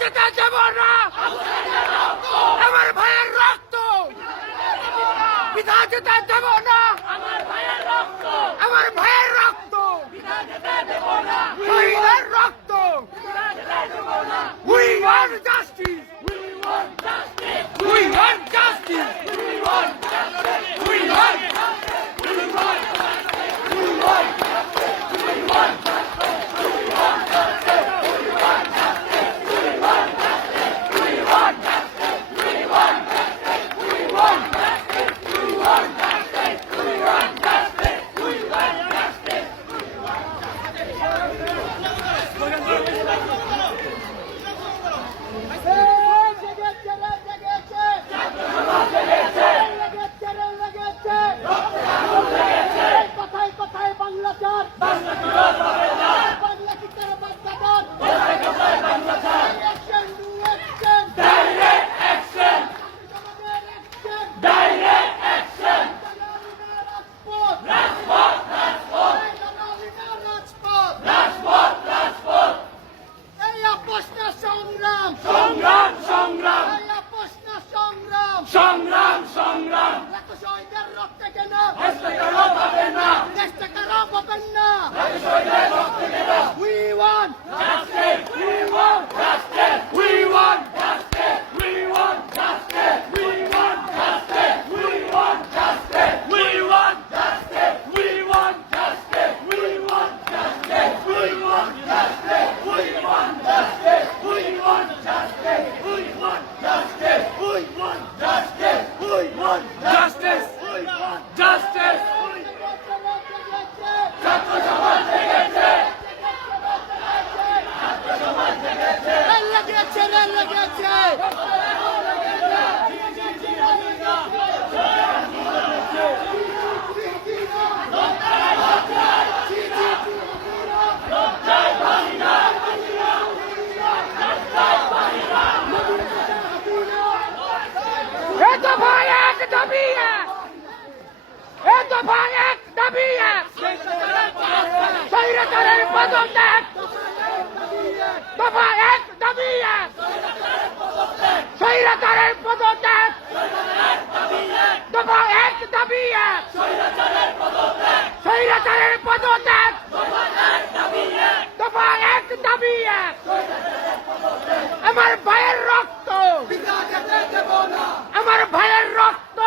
যেতে দেব না, আমার ভাইয়ের রক্ত পিতা যেতে দেব না, আমার ভাইয়ের রক্ত শহীদের রক্ত। We want justice. We want justice. We want justice. We want justice. We want justice. We want justice. We want justice. We want justice. We want justice. We want justice. We want justice. We want justice. We want justice. We want justice. We want justice. We want justice. We want justice. কথায় কথায় বাংলা চার বাংলা কি করে বাচ্চাদের action to action Direct action. Direct action. রাজপথ Transport. Transport. রাজপথ Transport. Transport. এই আপোষ না সংগ্রাম সংগ্রাম. সংগ্রাম. এই আপোষ না সংগ্রাম সংগ্রাম. সংগ্রাম. এত শহীদের রক্তে কেন হস্তকারও পাবে না। দেশটা কারো পাবেন না শহীদের রক্ত কেন? We want Justice. We want justice. We want justice. We want justice. We want justice. We want justice. We want justice. We want justice. We want justice. We want justice. We want justice. We want justice. We want justice. We want justice. We want justice. We want justice. ছাত্র সমাজ জেগেছে। লেগেছে এ তো ভাই এক দাবি এক। এ তো ভাই এক দাবি এক। স্বৈরাচারের পদত্যাগ। দফা এক দাবি এক। স্বৈরাচারের পদত্যাগ। দফা এক দাবি এক। স্বৈরাচারের পদত্যাগ। দফা এক দাবি এক। আমার ভাইয়ের রক্ত, আমার ভাইয়ের রক্ত,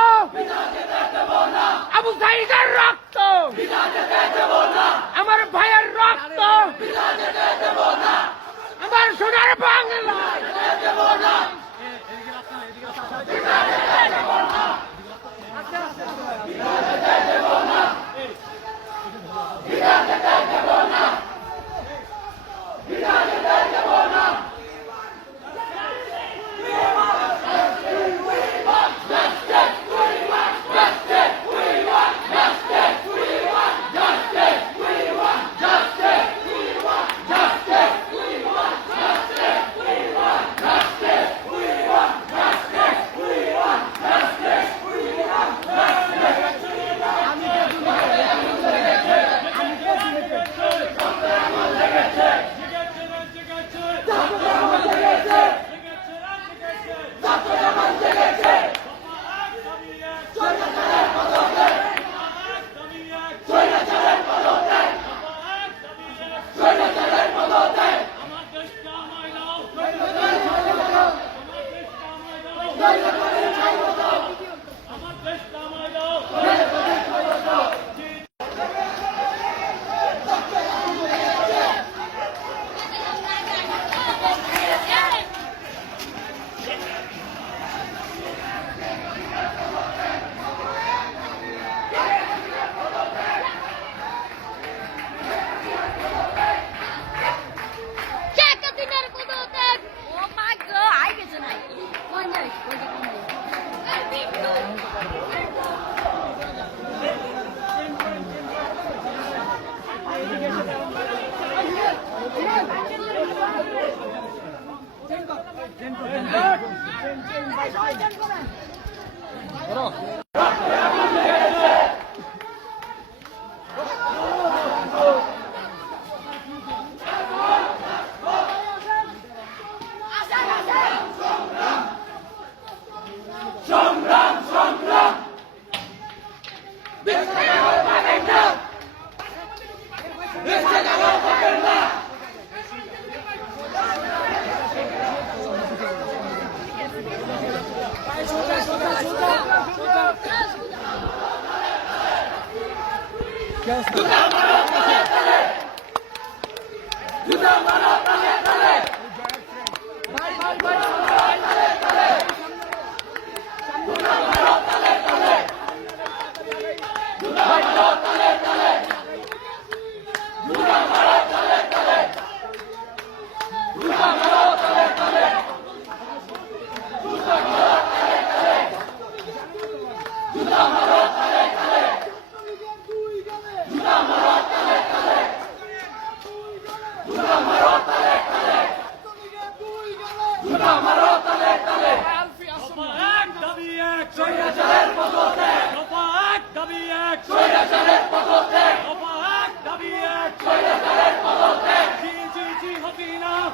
আবু সাইদের রক্ত, আমার ভাইয়ের রক্ত, আমার সোনার বাংলা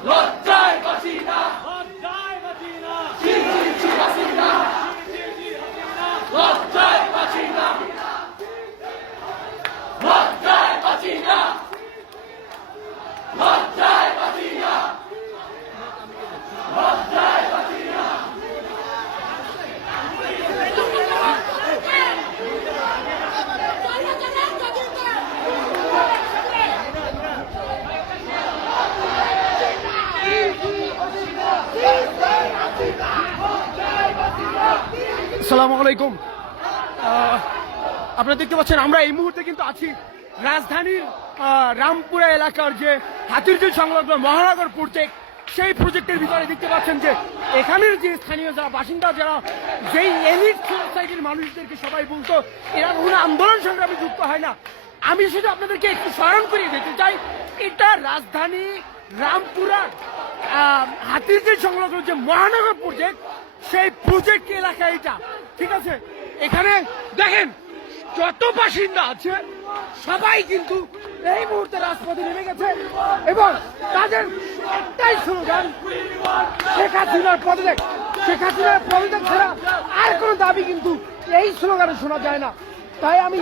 লজ্জায় বাঁচি না, ছি ছি ছি হাসিনা, লজ্জায় বাঁচি না, লজ্জায় বাঁচি না, লজ্জায় বাঁচি না, লজ্জায় বাঁচি না। আসসালামু আলাইকুম। আপনারা দেখতে পাচ্ছেন আমরা এই মুহূর্তে কিন্তু আছি রাজধানীর রামপুরা এলাকার যে হাতিরঝিল সংলগ্ন মহানগর প্রজেক্ট, সেই প্রজেক্টের ভিতরে দেখতে পাচ্ছেন যে এখানের যে স্থানীয় যারা বাসিন্দা, যারা যেই এলিট সোসাইটির মানুষদেরকে সবাই বলতো এরা কোনো আন্দোলন সংগ্রামে যুক্ত হয় না। আমি শুধু আপনাদেরকে একটু স্মরণ করিয়ে দিতে চাই, এটা রাজধানী রামপুরা হাতিরঝিল সংলগ্ন যে মহানগর প্রজেক্ট, সেই প্রজেক্ট এলাকা এটা, ঠিক আছে? এখানে দেখেন যত বাসিন্দা আছে সবাই কিন্তু এই মুহূর্তে রাজপথে নেমে গেছে এবং তাদের একটাই স্লোগান, শেখ হাসিনার পদত্যাগ। শেখ হাসিনার পদত্যাগ ছাড়া আর কোনো দাবি কিন্তু এই স্লোগানে শোনা যায় না। তাই আমি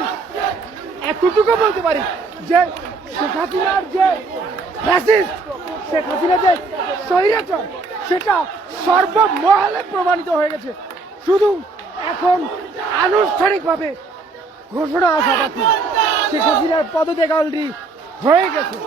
এতটুকু বলতে পারি যে শেখ হাসিনার যে ফ্যাসিস্ট, শেখ হাসিনা যে স্বৈরাচার, সেটা সর্বমহলে প্রমাণিত হয়ে গেছে। শুধু এখন আনুষ্ঠানিকভাবে ঘোষণা আসা বাকি, শেখ হাসিনার পদত্যাগ অলরেডি হয়ে গেছে।